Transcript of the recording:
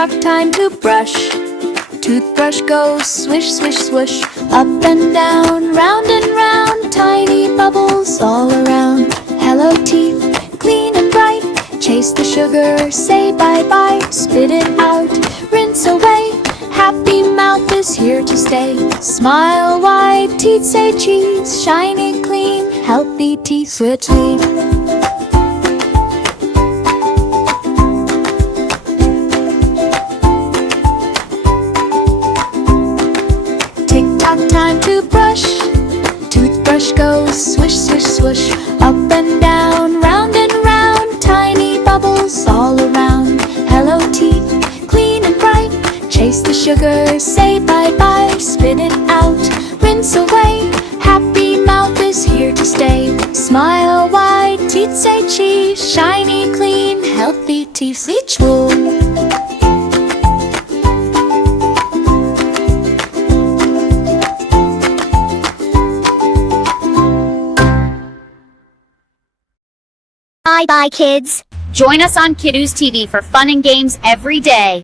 Tick-tock, time to brush. Toothbrush goes swish, swish, swoosh. Up and down, round and round. Tiny bubbles all around. Hello teeth, clean and bright. Chase the sugar, say bye-bye. Spit it out, rinse away. Happy mouth is here to stay. Smile wide, teeth say cheese. Shiny, clean, healthy teeth, switch lead. Tick-tock, time to brush. Toothbrush goes swish, swish, swoosh. Up and down, round and round. Tiny bubbles all around. Hello teeth, clean and bright. Chase the sugar, say bye-bye. Spit it out, rinse away. Happy mouth is here to stay. Smile wide, teeth say cheese. Shiny, clean, healthy teeth, each wool. Bye-bye, kids. Join us on Kiddos TV for fun and games every day.